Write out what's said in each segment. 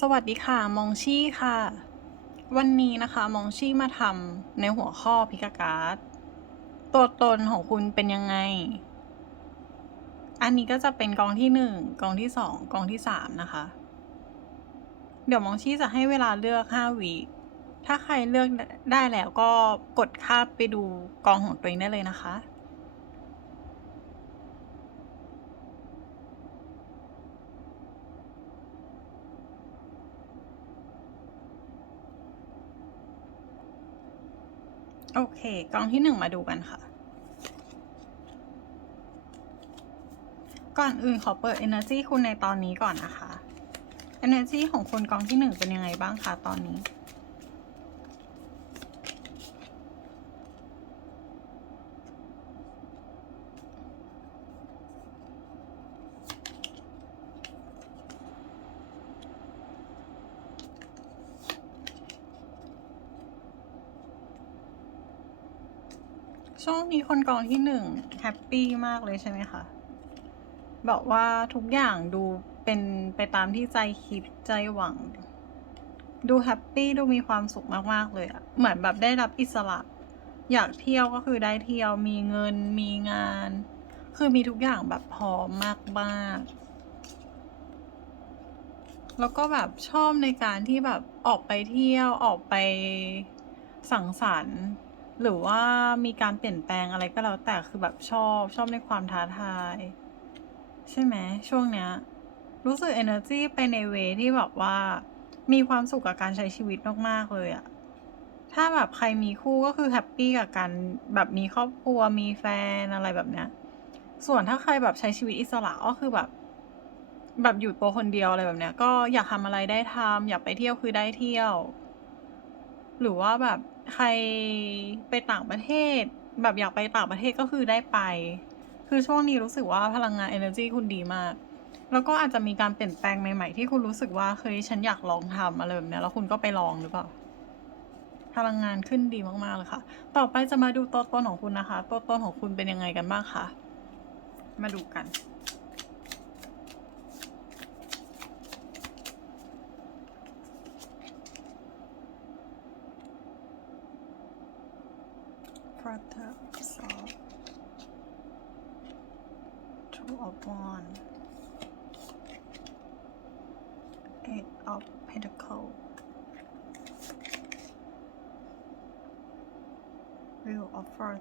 สวัสดีค่ะ มองชี่ค่ะ วันนี้นะคะมองชี่มาทำในหัวข้อพิกาการ์ดตัวตนของคุณเป็นยังไง อันนี้ก็จะเป็นกองที่หนึ่งกองที่สองกองที่สามนะคะ เดี๋ยวมองชี่จะให้เวลาเลือกห้าวิถ้าใครเลือกได้แล้วก็กดข้ามไปดูกองของตัวเองได้เลยนะคะ โอเคกองที่หนึ่งมาดูกันค่ะ ก่อนอื่นขอเปิด Energy คุณในตอนนี้ก่อนนะคะ Energy ของคุณกองที่หนึ่งเป็นยังไงบ้างคะตอนนี้ นี้คนกองที่หนึ่งแฮปปี้มากเลยใช่ไหมคะบอกว่าทุกอย่างดูเป็นไปตามที่ใจคิดใจหวัง ดูแฮปปี้ดูมีความสุขมากๆเลยอะเหมือนแบบได้รับอิสระ อยากเที่ยวก็คือได้เที่ยวมีเงินมีงาน คือมีทุกอย่างแบบพร้อมมากๆแล้วก็แบบชอบในการที่แบบออกไปเที่ยวออกไปสังสรรค์ หรือว่ามีการเปลี่ยนแปลงอะไรก็แล้วแต่คือแบบชอบชอบในความท้าทาย ใช่ไหมช่วงเนี้ย รู้สึก energy ไปในเวที่แบบว่า มีความสุขกับการใช้ชีวิตมากๆเลยอะถ้าแบบใครมีคู่ก็คือแฮปปี้กับการแบบมีครอบครัวมีแฟนอะไรแบบเนี้ย ส่วนถ้าใครแบบใช้ชีวิตอิสระก็คือแบบ แบบอยู่ตัวคนเดียวอะไรแบบเนี้ย ก็อยากทำอะไรได้ทำอยากไปเที่ยวคือได้เที่ยว หรือว่าแบบ ใครไปต่างประเทศ แบบอยากไปต่างประเทศก็คือได้ไป คือช่วงนี้รู้สึกว่าพลังงาน energy คุณดีมาก แล้วก็อาจจะมีการเปลี่ยนแปลงใหม่ๆ ที่คุณรู้สึกว่าเฮ้ยฉันอยากลองทำอะไรแบบเนี้ยแล้วคุณก็ไปลองหรือเปล่าพลังงานขึ้นดีมากๆเลยค่ะ ต่อไปจะมาดูตัวตนของคุณนะคะ ตัวตนของคุณเป็นยังไงกันบ้างคะ มาดูกัน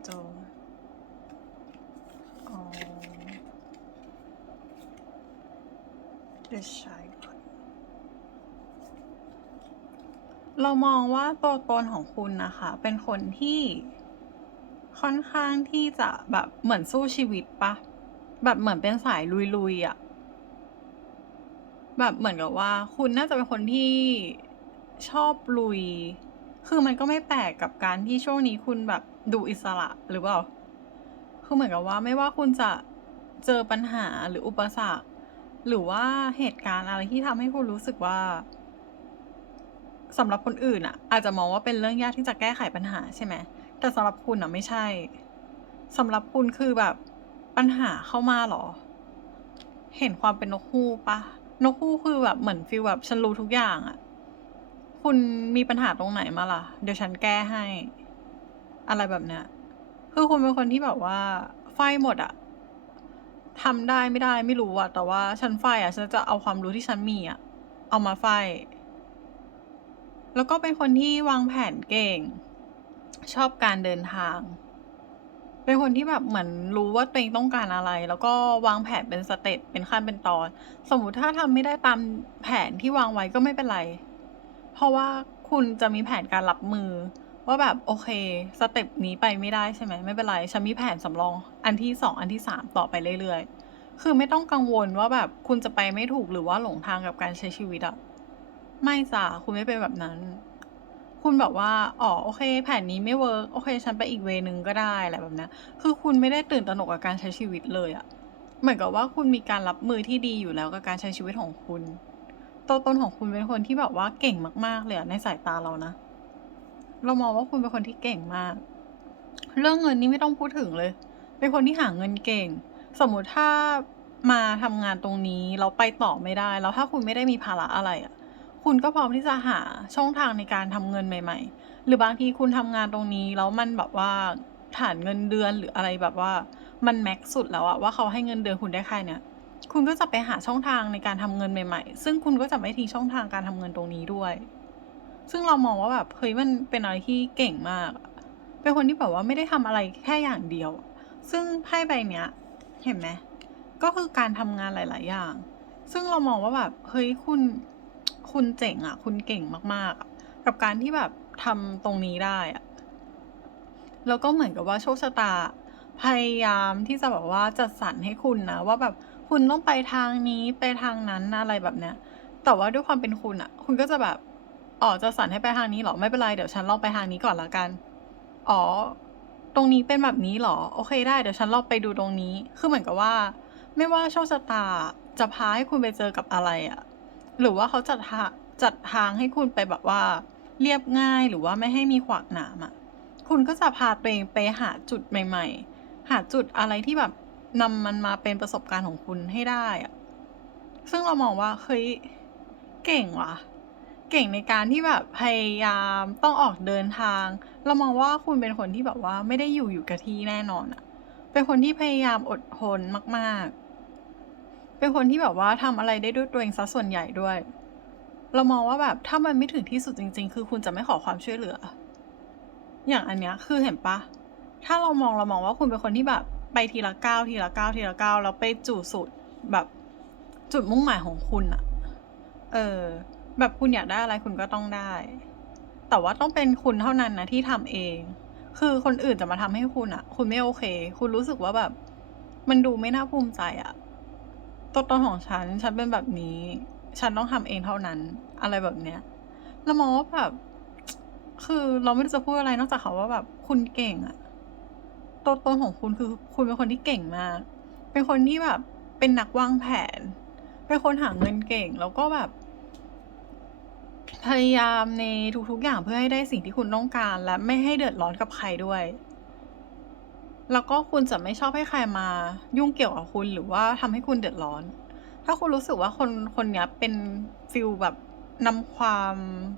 of Fortune อ๋อ The Shy One เรามองว่าตัวตนของคุณนะคะ เป็นคนที่ค่อนข้างที่จะแบบเหมือนสู้ชีวิตปะ แบบเหมือนเป็นสายลุยๆอะ่ะ แบบเหมือนกับว่า คุณน่าจะเป็นคนที่ชอบลุย คือมันก็ไม่แปลกกับการที่ช่วงนี้คุณแบบดูอิสระหรือเปล่า คือเหมือนกับว่าไม่ว่าคุณจะเจอปัญหาหรืออุปสรรค หรือว่าเหตุการณ์อะไรที่ทำให้คุณรู้สึกว่าสำหรับคนอื่นอะ อาจจะมองว่าเป็นเรื่องยากที่จะแก้ไขปัญหาใช่ไหม แต่สำหรับคุณอะไม่ใช่สำหรับคุณคือแบบปัญหาเข้ามาเหรอ เห็นความเป็นนกฮูกปะนกฮูกคือแบบเหมือนฟีลแบบฉันรู้ทุกอย่างอะ คุณมีปัญหาตรงไหนมาล่ะ เดี๋ยวฉันแก้ให้ อะไรแบบเนี้ย คือคุณเป็นคนที่แบบว่า ไฟหมดอะทำได้ไม่ได้ไม่รู้อะแต่ว่าฉันไฟอะฉันจะเอาความรู้ที่ฉันมีอะเอามาไฟ แล้วก็เป็นคนที่วางแผนเก่ง ชอบการเดินทาง เป็นคนที่แบบเหมือนรู้ว่าตัวเองต้องการอะไร แล้วก็วางแผนเป็นสเต็ปเป็นขั้นเป็นตอน สมมุติถ้าทำไม่ได้ตามแผนที่วางไว้ก็ไม่เป็นไร ราะว่าคุณจะมีแผนการรับมือ ว่าแบบโอเคสเต็ปนี้ไปไม่ได้ใช่ไหมไม่เป็นไรฉันมีแผนสำรอง อันที่สองอันที่สามต่อไปเรื่อยๆ คือไม่ต้องกังวลว่าแบบคุณจะไปไม่ถูกหรือว่าหลงทางกับการใช้ชีวิตอะไม่จ้ะคุณไม่เป็นแบบนั้น คุณแบบว่าอ๋อโอเค แผนนี้ไม่เวิร์กโอเค ฉันไปอีกเวนึงก็ได้อะไรแบบนี้คือคุณไม่ได้ตื่นตระหนกกับการใช้ชีวิตเลยอะเหมือนกับว่าคุณมีการรับมือที่ดีอยู่แล้วกับการใช้ชีวิตของคุณ ตัวตนของคุณเป็นคนที่แบบว่าเก่งมาก ๆ เลยอะในสายตาเรานะ เรามองว่าคุณเป็นคนที่เก่งมาก เรื่องเงินนี่ไม่ต้องพูดถึงเลย เป็นคนที่หาเงินเก่ง สมมุติถ้ามาทำงานตรงนี้เราไปต่อไม่ได้ แล้วถ้าคุณไม่ได้มีภาระอะไรอะคุณก็พร้อมที่จะหาช่องทางในการทำเงินใหม่ ๆ หรือบางทีคุณทำงานตรงนี้แล้วมันแบบว่าฐานเงินเดือนหรืออะไรแบบว่า มันแม็กซ์สุดแล้วอะว่าเขาให้เงินเดือนคุณได้แค่เนี้ย คุณก็จะไปหาช่องทางในการทำเงินใหม่ ๆ ซึ่งคุณก็จะไม่ทิ้งช่องทางการทำเงินตรงนี้ด้วย ซึ่งเรามองว่าแบบเฮ้ยมันเป็นอะไรที่เก่งมาก เป็นคนที่แบบว่าไม่ได้ทำอะไรแค่อย่างเดียว ซึ่งไพ่ใบเนี้ย เห็นไหมก็คือการทำงานหลาย ๆ อย่าง ซึ่งเรามองว่าแบบเฮ้ยคุณ คุณเจ๋งอะ คุณเก่งมากๆ กับการที่แบบทำตรงนี้ได้อะแล้วก็เหมือนกับว่าโชคชะตาพยายามที่จะแบบว่าจัดสรรให้คุณนะว่าแบบ คุณต้องไปทางนี้ไปทางนั้นอะไรแบบเนี้ย แต่ว่าด้วยความเป็นคุณอะคุณก็จะแบบอ๋อจะสรรให้ไปทางนี้เหรอไม่เป็นไรเดี๋ยวฉันลองไปทางนี้ก่อนละกัน อ๋อ ตรงนี้เป็นแบบนี้เหรอ โอเคได้เดี๋ยวฉันลองไปดูตรงนี้ คือเหมือนกับว่า ไม่ว่าโชคชะตาจะพาให้คุณไปเจอกับอะไรอะหรือว่าเขาจัดทาจัดทางให้คุณไปแบบว่า เรียบง่ายหรือว่าไม่ให้มีขวากหนามอะคุณก็จะพาตัวเองไปหาจุดใหม่ ๆ หาจุดอะไรที่แบบ นำมันมาเป็นประสบการณ์ของคุณให้ได้อะซึ่งเรามองว่าเฮ้ยเก่งว่ะ เก่งในการที่แบบพยายามต้องออกเดินทาง เรามองว่าคุณเป็นคนที่แบบว่าไม่ได้อยู่อยู่กับที่แน่นอนอะเป็นคนที่พยายามอดทนมากๆ เป็นคนที่แบบว่าทำอะไรได้ด้วยตัวเองซะส่วนใหญ่ด้วย เรามองว่าแบบถ้ามันไม่ถึงที่สุดจริง ๆ คือคุณจะไม่ขอความช่วยเหลือ อย่างอันเนี้ยคือเห็นปะถ้าเรามองเรามองว่าคุณเป็นคนที่แบบ ไปทีละก้าวทีละก้าวทีละก้าวแล้วไปจู่สุดแบบจุดมุ่งหมายของคุณอะเออ แบบคุณอยากได้อะไรคุณก็ต้องได้ แต่ว่าต้องเป็นคุณเท่านั้นนะที่ทำเอง คือคนอื่นจะมาทำให้คุณอะคุณไม่โอเค คุณรู้สึกว่าแบบ มันดูไม่น่าภูมิใจอะตัวตนของฉัน ฉันเป็นแบบนี้ ฉันต้องทำเองเท่านั้น อะไรแบบเนี้ยเรามองว่าแบบ คือเราไม่รู้จะพูดอะไรนอกจากเขาว่าแบบ คุณเก่งอะ ตัวตนของคุณคือคุณเป็นคนที่เก่งมาก เป็นคนที่แบบเป็นนักวางแผน เป็นคนหาเงินเก่ง แล้วก็แบบ พยายามในทุกๆอย่างเพื่อให้ได้สิ่งที่คุณต้องการ และไม่ให้เดือดร้อนกับใครด้วย แล้วก็คุณจะไม่ชอบให้ใครมา ยุ่งเกี่ยวกับคุณหรือว่าทำให้คุณเดือดร้อน ถ้าคุณรู้สึกว่าคนคนนี้เป็นฟีลแบบนำความ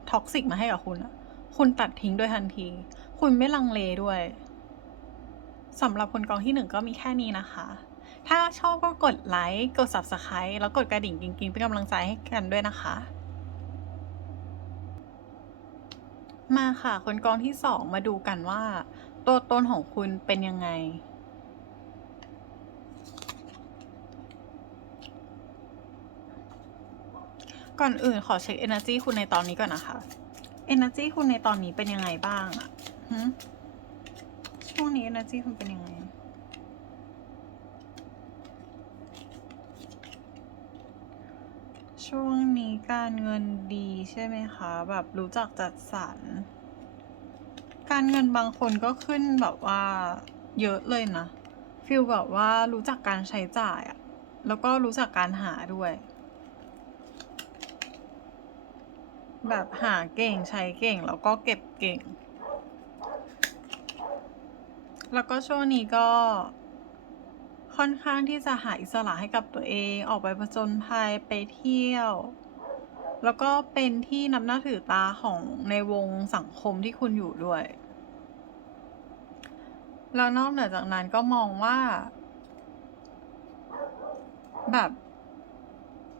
ท็อกซิกมาให้กับคุณอะคุณตัดทิ้งโดยทันที คุณไม่ลังเลด้วย สำหรับคนกองที่หนึ่งก็มีแค่นี้นะคะ ถ้าชอบก็กดไลค์ กด subscribe แล้วกดกระดิ่งกิ๊งๆเป็นกำลังใจให้กันด้วยนะคะ มาค่ะ คนกองที่สองมาดูกันว่า ตัวตนของคุณเป็นยังไง ก่อนอื่นขอเช็ค energy คุณในตอนนี้ก่อนนะคะ energy คุณในตอนนี้เป็นยังไงบ้างอะ วงนี้ energy คุณเป็นยังไงช่วงนี้การเงินดีใช่ไหมคะ แบบรู้จักจัดสรร การเงินบางคนก็ขึ้นแบบว่าเยอะเลยนะฟีลแบบว่ารู้จักการใช้จ่ายอะแล้วก็รู้จักการหาด้วย แบบหาเก่งใช้เก่งแล้วก็เก็บเก่ง แล้วก็ช่วงนี้ก็ค่อนข้างที่จะหาอิสระให้กับตัวเองออกไปผจญภัยไปเที่ยว แล้วก็เป็นที่นับหน้าถือตาของในวงสังคมที่คุณอยู่ด้วย แล้วนอกเหนือจากนั้นก็มองว่า แบบ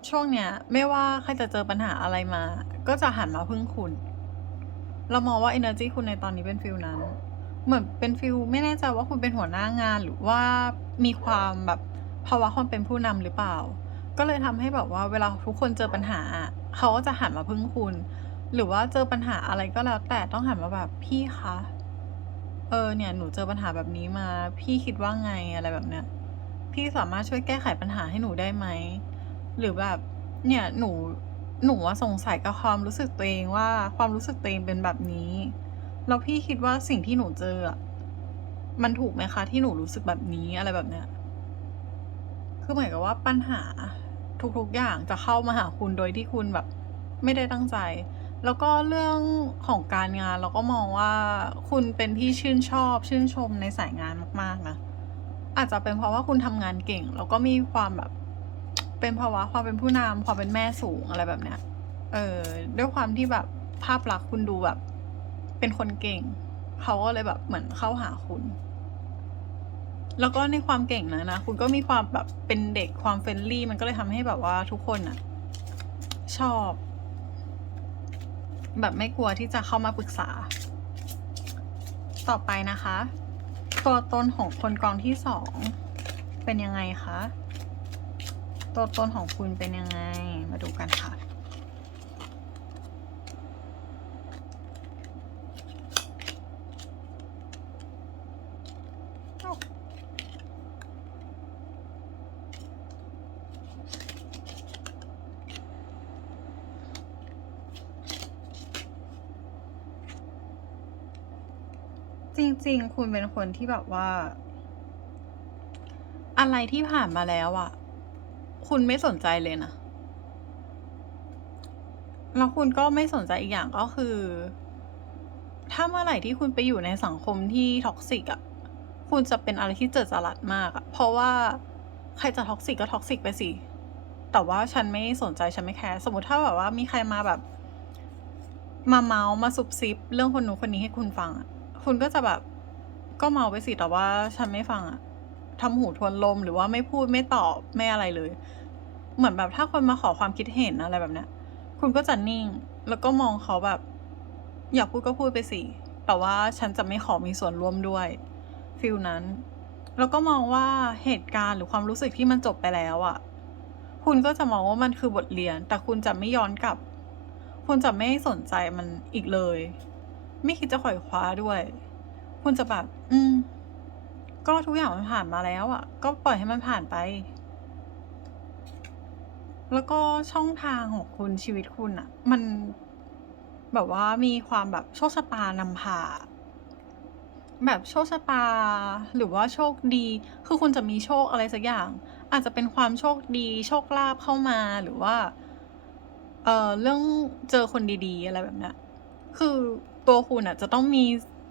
ช่วงเนี้ย ไม่ว่าใครจะเจอปัญหาอะไรมา ก็จะหันมาพึ่งคุณ เรามองว่า energy คุณในตอนนี้เป็นฟิลนั้น เหมือนเป็นฟิลไม่แน่ใจว่าคุณเป็นหัวหน้างานหรือว่ามีความแบบภาวะความเป็นผู้นำหรือเปล่า ก็เลยทำให้แบบว่าเวลาทุกคนเจอปัญหา เขาก็จะหันมาพึ่งคุณ หรือว่าเจอปัญหาอะไรก็แล้ว แต่ต้องหันมาแบบพี่คะเออเนี่ยหนูเจอปัญหาแบบนี้มา พี่คิดว่าไงอะไรแบบเนี้ยพี่สามารถช่วยแก้ไขปัญหาให้หนูได้ไหมหรือแบบเนี่ยหนูหนูอะสงสัยกับความรู้สึกตัวเองว่าความรู้สึกตัวเองเป็นแบบนี้ แล้วพี่คิดว่าสิ่งที่หนูเจออะมันถูกไหมคะ ที่หนูรู้สึกแบบนี้อะไรแบบเนี้ย คือเหมือนกับว่าปัญหาทุกๆอย่างจะเข้ามาหาคุณโดยที่คุณแบบ ไม่ได้ตั้งใจ แล้วก็เรื่องของการงานเราก็มองว่าคุณเป็นที่ชื่นชอบ ชื่นชมในสายงานมากๆนะอาจจะเป็นเพราะว่าคุณทำงานเก่ง แล้วก็มีความแบบ เป็นภาวะความเป็นผู้นำความเป็นแม่สูงอะไรแบบเนี้ย เออด้วยความที่แบบภาพลักษณ์คุณดูแบบ เป็นคนเก่ง เขาก็เลยแบบเหมือนเข้าหาคุณ แล้วก็ในความเก่งนั้นะ คุณก็มีความแบบเป็นเด็กความ friendly มันก็เลยทำให้แบบว่าทุกคนน่ะชอบ แบบไม่กลัวที่จะเข้ามาปรึกษา ต่อไปนะคะ ตัวตนของคนกองที่2เป็นยังไงคะตัวตนของคุณเป็นยังไง มาดูกันค่ะ จริง ๆ คุณเป็นคนที่แบบว่า อะไรที่ผ่านมาแล้วอะคุณไม่สนใจเลยนะ แล้วคุณก็ไม่สนใจอีกอย่างก็คือ ถ้าเมื่อไหร่ที่คุณไปอยู่ในสังคมที่ toxic อะคุณจะเป็นอะไรที่เจิดจรัสมากอะเพราะว่าใครจะ toxic ก็ toxic ไปสิ แต่ว่าฉันไม่สนใจฉันไม่แคร์ สมมติถ้าแบบว่ามีใครมาแบบ มาเมาท์มาซุบซิบ เรื่องคนนู้นคนนี้ให้คุณฟังอะ คุณก็จะแบบก็เมาไปสิแต่ว่าฉันไม่ฟังอะทำหูทวนลมหรือว่าไม่พูดไม่ตอบไม่อะไรเลย เหมือนแบบถ้าคนมาขอความคิดเห็นอะไรแบบเนี้ยคุณก็จะนิ่ง แล้วก็มองเขาแบบ อยากพูดก็พูดไปสิแต่ว่าฉันจะไม่ขอมีส่วนร่วมด้วยฟีลนั้น แล้วก็มองว่าเหตุการณ์หรือความรู้สึกที่มันจบไปแล้วอะคุณก็จะมองว่ามันคือบทเรียน แต่คุณจะไม่ย้อนกลับ คุณจะไม่สนใจมันอีกเลย ไม่คิดจะไขว่คว้าด้วย คุณจะแบบ อืม ก็ทุกอย่างมันผ่านมาแล้วอะก็ปล่อยให้มันผ่านไป แล้วก็ช่องทางของคุณชีวิตคุณน่ะ มันแบบว่ามีความแบบโชคชะตานำพาแบบโชคชะตาหรือว่าโชคดี คือคุณจะมีโชคอะไรสักอย่าง อาจจะเป็นความโชคดีโชคลาภเข้ามาหรือว่า เอ่อเรื่องเจอคนดี ๆ อะไรแบบเนี้ยคือ ตัวคุณน่ะ จะต้องมี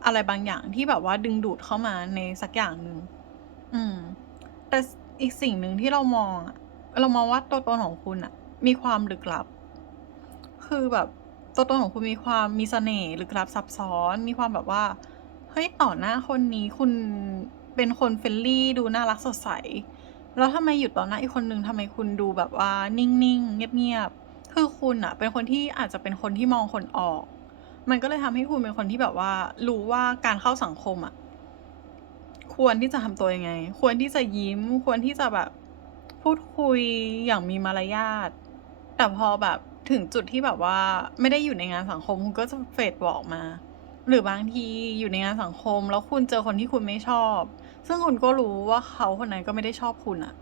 อะไรบางอย่างที่แบบว่าดึงดูดเข้ามาในสักอย่างหนึ่งอืม แต่อีกสิ่งหนึ่งที่เรามองอะเรามองว่าตัวตนของคุณน่ะมีความลึกลับ คือแบบตัวตนของคุณมีความมีเสน่ห์ลึกลับซับซ้อน มีความแบบว่าเฮ้ยต่อหน้าคนนี้คุณเป็นคน friendly ดูน่ารักสดใส แล้วทำไมอยู่ต่อหน้าอีกคนนึงทำไมคุณดูแบบว่านิ่งๆเงียบๆคือคุณน่ะเป็นคนที่อาจจะเป็นคนที่มองคนออก มันก็เลยทำให้คุณเป็นคนที่แบบว่า รู้ว่าการเข้าสังคมอะควรที่จะทำตัวยังไง ควรที่จะยิ้ม ควรที่จะแบบ พูดคุยอย่างมีมารยาท แต่พอแบบถึงจุดที่แบบว่า ไม่ได้อยู่ในงานสังคมคุณก็จะ fade ตัวอกมา หรือบางทีอยู่ในงานสังคม แล้วคุณเจอคนที่คุณไม่ชอบ ซึ่งคุณก็รู้ว่าเขาคนนั้นก็ไม่ได้ชอบคุณน่ะ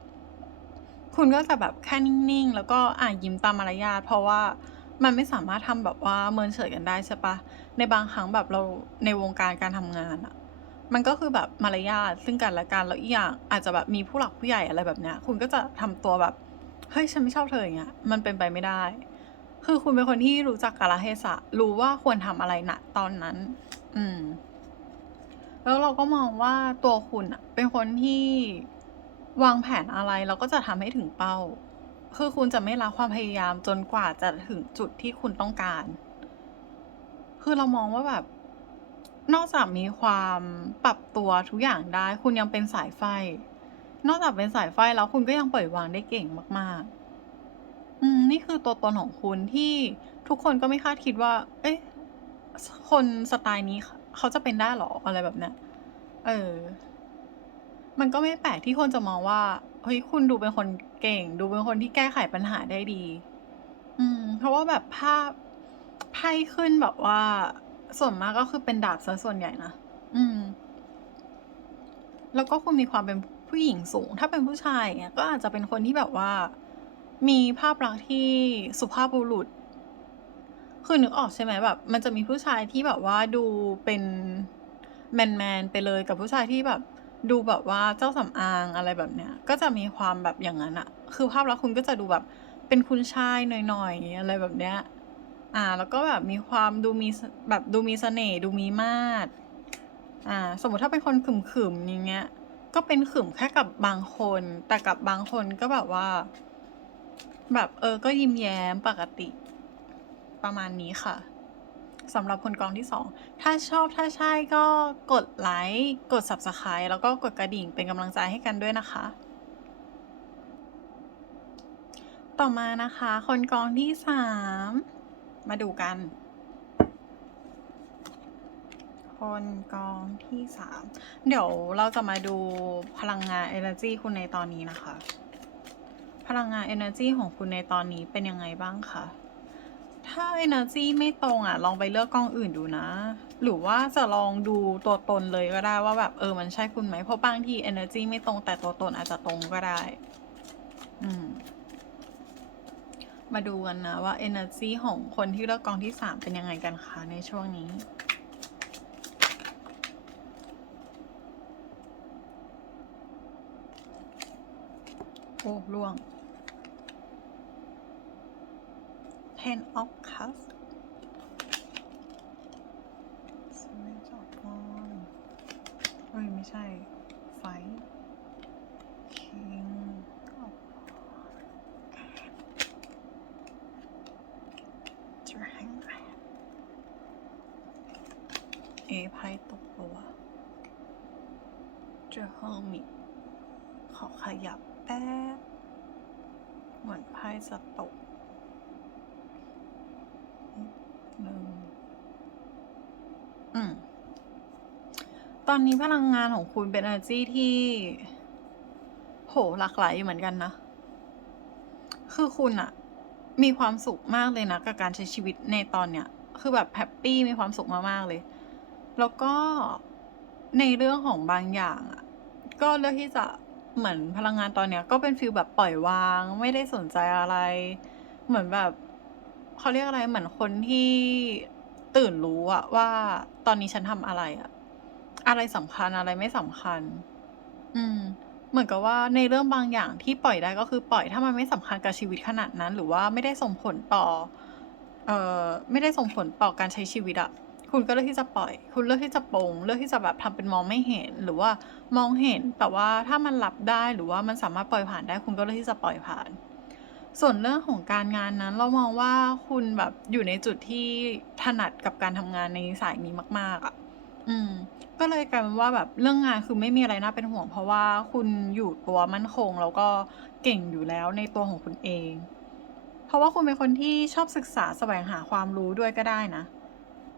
คุณก็จะแบบแค่นิ่งๆ แล้วก็อ่ายิ้มตามมารยาทเพราะว่า มันไม่สามารถทำแบบว่าเมินเฉยกันได้ใช่ปล่าในบางครั้งแบบเราในวงการการทำงานอะมันก็คือแบบมารยาทซึ่งกันและกันแล้วอีกอย่างอาจจะแบบมีผู้หลักผู้ใหญ่อะไรแบบเนี้ยคุณก็จะทำตัวแบบเฮ้ยฉันไม่ชอบเธออย่างเงี้ยมันเป็นไปไม่ได้ คือคุณเป็นคนที่รู้จักกาลเทศะรู้ว่าควรทำอะไรณตอนนั้น อืม แล้วเราก็มองว่าตัวคุณน่ะเป็นคนที่วางแผนอะไรแล้วก็จะทำให้ถึงเป้า คือคุณจะไม่ละความพยายามจนกว่าจะถึงจุดที่คุณต้องการ คือเรามองว่าแบบ นอกจากมีความปรับตัวทุกอย่างได้ คุณยังเป็นสายไฟ นอกจากเป็นสายไฟแล้วคุณก็ยังปล่อยวางได้เก่งมาก ๆ อืม นี่คือตัวตนของคุณที่ทุกคนก็ไม่คาดคิดว่า เอ๊ะ คนสไตล์นี้เขาจะเป็นได้เหรอ?อะไรแบบเนี้ย เออ มันก็ไม่แปลกที่คนจะมองว่า เฮ้ยคุณดูเป็นคนเก่ง ดูเป็นคนที่แก้ไขปัญหาได้ดี อืม เพราะว่าแบบภาพไพ่ขึ้นแบบว่า ส่วนมากก็คือเป็นดาบเสียส่วนใหญ่นะอืม แล้วก็คุณมีความเป็นผู้หญิงสูง ถ้าเป็นผู้ชายเงี้ยก็อาจจะเป็นคนที่แบบว่า มีภาพลักษณ์ที่สุภาพบุรุษ คือนึกออกใช่ไหม?แบบ มันจะมีผู้ชายที่แบบว่าดูเป็นแมนๆไปเลยกับผู้ชายที่แบบ ดูแบบว่าเจ้าสำอางอะไรแบบเนี้ย ก็จะมีความแบบอย่างงั้นน่ะคือภาพลักษณ์คุณก็จะดูแบบเป็นคุณชายหน่อยๆอะไรแบบเนี้ย อ่า แล้วก็แบบมีความดูมีแบบดูมีเสน่ห์ดูมีมาดอ่า สมมุติถ้าเป็นคนขรึมๆอย่างเงี้ย ก็เป็นขรึมแค่กับบางคน แต่กับบางคนก็แบบว่า แบบเออ ก็ยิ้มแย้มปกติ ประมาณนี้ค่ะ สำหรับคนกองที่ 2 ถ้าชอบถ้าใช่ก็กดไลค์กด Subscribe แล้วก็กดกระดิ่งเป็นกำลังใจให้กันด้วยนะคะ ต่อมานะคะ คนกองที่ 3 มาดูกัน คนกองที่ 3 เดี๋ยวเราจะมาดูพลังงาน energy คุณในตอนนี้นะคะ พลังงาน energy ของคุณในตอนนี้เป็นยังไงบ้างคะ ถ้า energy ไม่ตรงอะ ลองไปเลือกกล้องอื่นดูนะ หรือว่าจะลองดูตัวตนเลยก็ได้ว่าแบบเออมันใช่คุณไหมเพราะบางที energy ไม่ตรงแต่ตัวตนอาจจะตรงก็ได้ อืม มาดูกันนะว่า energy ของคนที่เลือกกองที่3เป็นยังไงกันคะในช่วงนี้โอ้ล่วง Ten of Cups สมัยจอบก่อนเฮ้ย ไม่ใช่ ไฟ King of Dragon เอไพ่ตกตัวเจอเฮอร์มิตขอขยับแป๊บเหมือนไพ่จะตกหนึ่งอืม ตอนนี้พลังงานของคุณเป็น energy ที่ โหหลากหลายอยู่เหมือนกันนะ คือคุณอะมีความสุขมากเลยนะ กับการใช้ชีวิตในตอนเนี้ย คือแบบแฮปปี้มีความสุขมากๆเลย แล้วก็ในเรื่องของบางอย่างอะก็เลือกที่จะเหมือนพลังงานตอนเนี้ย ก็เป็นฟีลแบบปล่อยวาง ไม่ได้สนใจอะไร เหมือนแบบเขาเรียกอะไรเหมือนคนที่ตื่นรู้อะว่าตอนนี้ฉันทำอะไรอะ อะไรสำคัญอะไรไม่สำคัญ อืม เหมือนกับว่าในเรื่องบางอย่างที่ปล่อยได้ก็คือปล่อยถ้ามันไม่สำคัญกับชีวิตขนาดนั้น หรือว่าไม่ได้ส่งผลต่อ เอ่อไม่ได้ส่งผลต่อการใช้ชีวิตอะคุณก็เลือกที่จะปล่อย คุณเลือกที่จะปลงเลือกที่จะแบบทำเป็นมองไม่เห็นหรือว่ามองเห็นแต่ว่าถ้ามันรับได้หรือว่ามันสามารถปล่อยผ่านได้ คุณก็เลือกที่จะปล่อยผ่าน ส่วนเรื่องของการงานนั้น เรามองว่าคุณแบบอยู่ในจุดที่ถนัดกับการทำงานในสายนี้มาก ๆอะ อืม ก็เลยกลายเป็นว่าแบบเรื่องงานคือไม่มีอะไรน่าเป็นห่วง เพราะว่าคุณอยู่ตัวมั่นคง แล้วก็เก่งอยู่แล้วในตัวของคุณเอง เพราะว่าคุณเป็นคนที่ชอบศึกษาแสวงหาความรู้ด้วยก็ได้นะ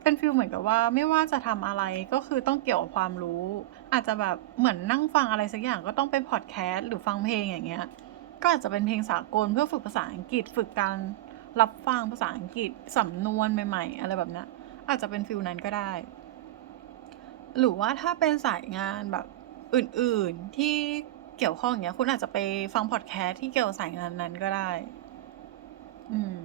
เป็นฟีลเหมือนกับว่าไม่ว่าจะทำอะไรก็คือต้องเกี่ยวกับความรู้ อาจจะแบบเหมือนนั่งฟังอะไรสักอย่างก็ต้องเป็นพอดแคสต์หรือฟังเพลงอย่างเงี้ย ก็อาจจะเป็นเพลงสากลเพื่อฝึกภาษาอังกฤษฝึกการรับฟังภาษาอังกฤษสำนวนใหม่ ๆ อะไรแบบเนี้ยอาจจะเป็นฟีลนั้นก็ได้ หรือว่าถ้าเป็นสายงานแบบอื่นๆที่เกี่ยวข้องอย่างเงี้ย คุณอาจจะไปฟังพอดแคสต์ที่เกี่ยวสายงานนั้นก็ได้ อืม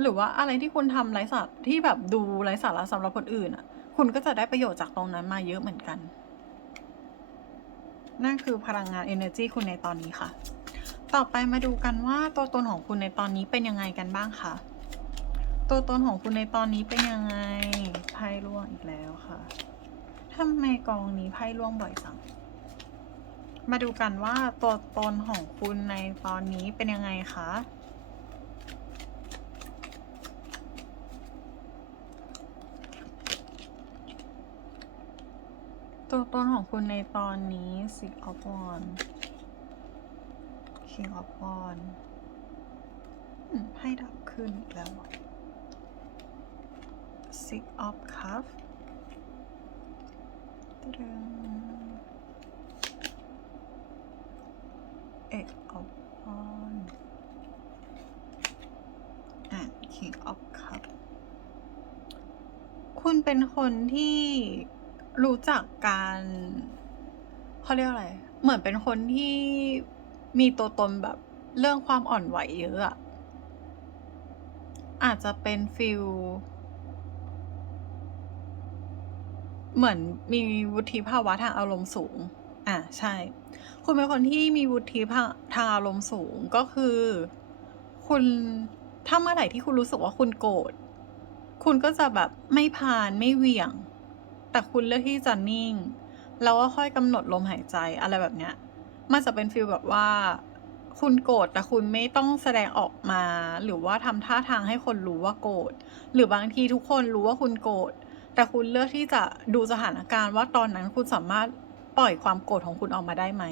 หรือว่าอะไรที่คุณทำไร้สาระที่แบบดูไร้สาระสำหรับคนอื่นอะคุณก็จะได้ประโยชน์จากตรงนั้นมาเยอะเหมือนกัน นั่นคือพลังงาน energy คุณในตอนนี้ค่ะ ต่อไปมาดูกันว่าตัวตนของคุณในตอนนี้เป็นยังไงกันบ้างคะตัวตนของคุณในตอนนี้เป็นยังไงไพ่ร่วงอีกแล้วค่ะ ทำไมกองนี้ไพ่ร่วงบ่อยจัง มาดูกันว่าตัวตนของคุณในตอนนี้เป็นยังไงคะตัวตนของคุณในตอนนี้ Six of Wands King of Wands อืมให้ดับขึ้นอีกแล้ว Six of Cups ตะดึง Eight of Wands and King of Cups คุณเป็นคนที่รู้จักการเขาเรียกอะไร เหมือนเป็นคนที่มีตัวตนแบบเรื่องความอ่อนไหวเยอะอะอาจจะเป็นฟิล เหมือนมีวุฒิภาวะทางอารมณ์สูง อะใช่ คุณเป็นคนที่มีวุฒิภาทางอารมณ์สูงก็คือ คุณถ้าเมื่อไหร่ที่คุณรู้สึกว่าคุณโกรธคุณก็จะแบบไม่พานไม่เหวี่ยง แต่คุณเลือกที่จะนิ่ง แล้วก็ค่อยกำหนดลมหายใจอะไรแบบเนี้ย มันจะเป็นฟีลแบบว่า คุณโกรธแต่คุณไม่ต้องแสดงออกมา หรือว่าทำท่าทางให้คนรู้ว่าโกรธหรือบางทีทุกคนรู้ว่าคุณโกรธ แต่คุณเลือกที่จะดูสถานการณ์ว่าตอนนั้นคุณสามารถปล่อยความโกรธของคุณออกมาได้ไหม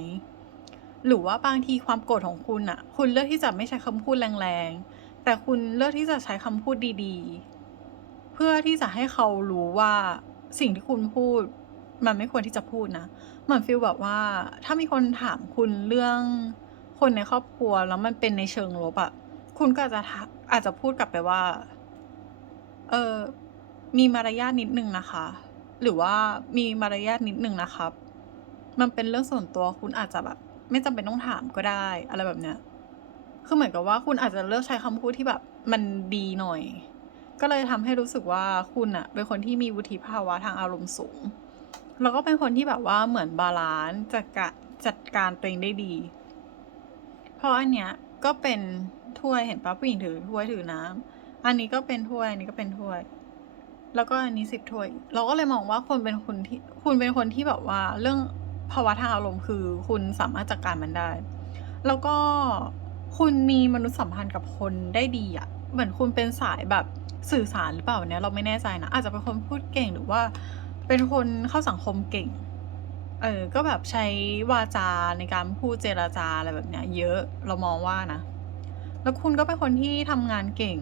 หรือว่าบางทีความโกรธของคุณอะคุณเลือกที่จะไม่ใช้คำพูดแรงๆ แต่คุณเลือกที่จะใช้คำพูดดีๆ เพื่อที่จะให้เขารู้ว่าสิ่งที่คุณพูด มันไม่ควรที่จะพูดนะเหมือนฟีลแบบว่า ถ้ามีคนถามคุณเรื่องคนในครอบครัวแล้วมันเป็นในเชิงลบอะคุณก็อาจจะอาจจะพูดกลับไปว่า เออ มีมารยาทนิดนึงนะคะ หรือว่ามีมารยาทนิดนึงนะครับ มันเป็นเรื่องส่วนตัวคุณอาจจะแบบ ไม่จำเป็นต้องถามก็ได้ อะไรแบบเนี้ยคือเหมือนกับว่าคุณอาจจะเลือกใช้คำพูดที่แบบมันดีหน่อย ก็เลยทำให้รู้สึกว่าคุณอะเป็นคนที่มีวุฒิภาวะทางอารมณ์สูง แล้วก็เป็นคนที่แบบว่าเหมือนบาลานซ์จัดการจัดการตัวเองได้ดี เพราะอันเนี้ยก็เป็นถ้วยเห็นปะผู้หญิงถือถ้วยถือน้ำอันนี้ก็เป็นถ้วยอันนี้ก็เป็นถ้วย แล้วก็อันนี้สิบถ้วย เราก็เลยมองว่าคนเป็นคนที่คุณเป็นคนที่แบบว่าเรื่องภาวะทางอารมณ์คือ คุณสามารถจัดการมันได้ แล้วก็คุณมีมนุษยสัมพันธ์กับคนได้ดีอะเหมือนคุณเป็นสายแบบสื่อสารหรือเปล่าเนี่ยเราไม่แน่ใจนะ อาจจะเป็นคนพูดเก่งหรือว่า เป็นคนเข้าสังคมเก่ง เออ ก็แบบใช้วาจาในการพูดเจรจาอะไรแบบเนี้ย เยอะเรามองว่านะ แล้วคุณก็เป็นคนที่ทำงานเก่ง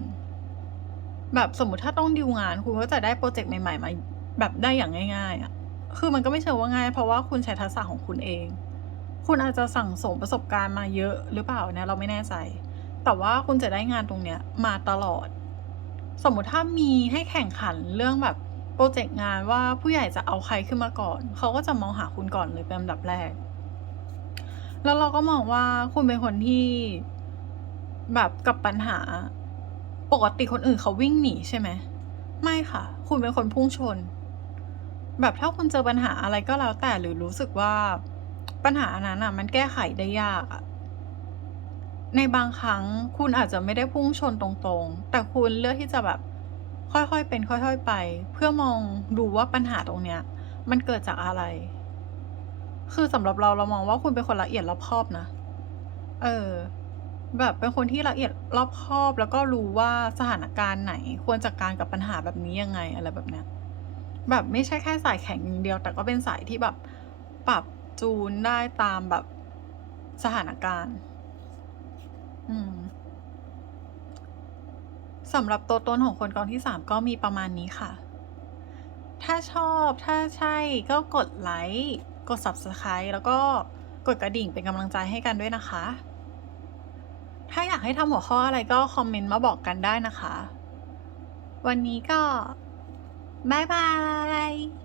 แบบสมมติถ้าต้องดีลงานคุณก็จะได้โปรเจกต์ใหม่ๆมาแบบได้อย่างง่ายๆอะคือมันก็ไม่เชิงว่าง่าย เพราะว่าคุณใช้ทักษะของคุณเอง คุณอาจจะสั่งสมประสบการณ์มาเยอะหรือเปล่าเนี่ยเราไม่แน่ใจ แต่ว่าคุณจะได้งานตรงเนี้ยมาตลอด สมมุติถ้ามีให้แข่งขันเรื่องแบบโปรเจกต์งานว่าผู้ใหญ่จะเอาใครขึ้นมาก่อน เขาก็จะมองหาคุณก่อนเลยเป็นอันดับแรก แล้วเราก็มองว่าคุณเป็นคนที่แบบกับปัญหา ปกติคนอื่นเขาวิ่งหนีใช่ไหม ไม่ค่ะ คุณเป็นคนพุ่งชน แบบถ้าคุณเจอปัญหาอะไรก็แล้วแต่หรือรู้สึกว่าปัญหาอันนั้นน่ะ มันแก้ไขได้ยากอะในบางครั้งคุณอาจจะไม่ได้พุ่งชนตรงๆ แต่คุณเลือกที่จะแบบค่อยๆเป็นค่อยๆไป เพื่อมองดูว่าปัญหาตรงเนี้ย มันเกิดจากอะไร คือสำหรับเราเรามองว่าคุณเป็นคนละเอียดรอบคอบนะ เออ แบบเป็นคนที่ละเอียดรอบคอบแล้วก็รู้ว่าสถานการณ์ไหนควรจัดการกับปัญหาแบบนี้ยังไงอะไรแบบเนี้ยแบบไม่ใช่แค่สายแข็งอย่างเดียว แต่ก็เป็นสายที่แบบปรับจูนได้ตามแบบสถานการณ์ อืมสำหรับตัวตนของคนกองที่3ก็มีประมาณนี้ค่ะ ถ้าชอบถ้าใช่ก็กดไลค์ กด Subscribe แล้วก็กดกระดิ่งเป็นกำลังใจให้กันด้วยนะคะ ถ้าอยากให้ทำหัวข้ออะไรก็คอมเมนต์มาบอกกันได้นะคะ วันนี้ก็บายบาย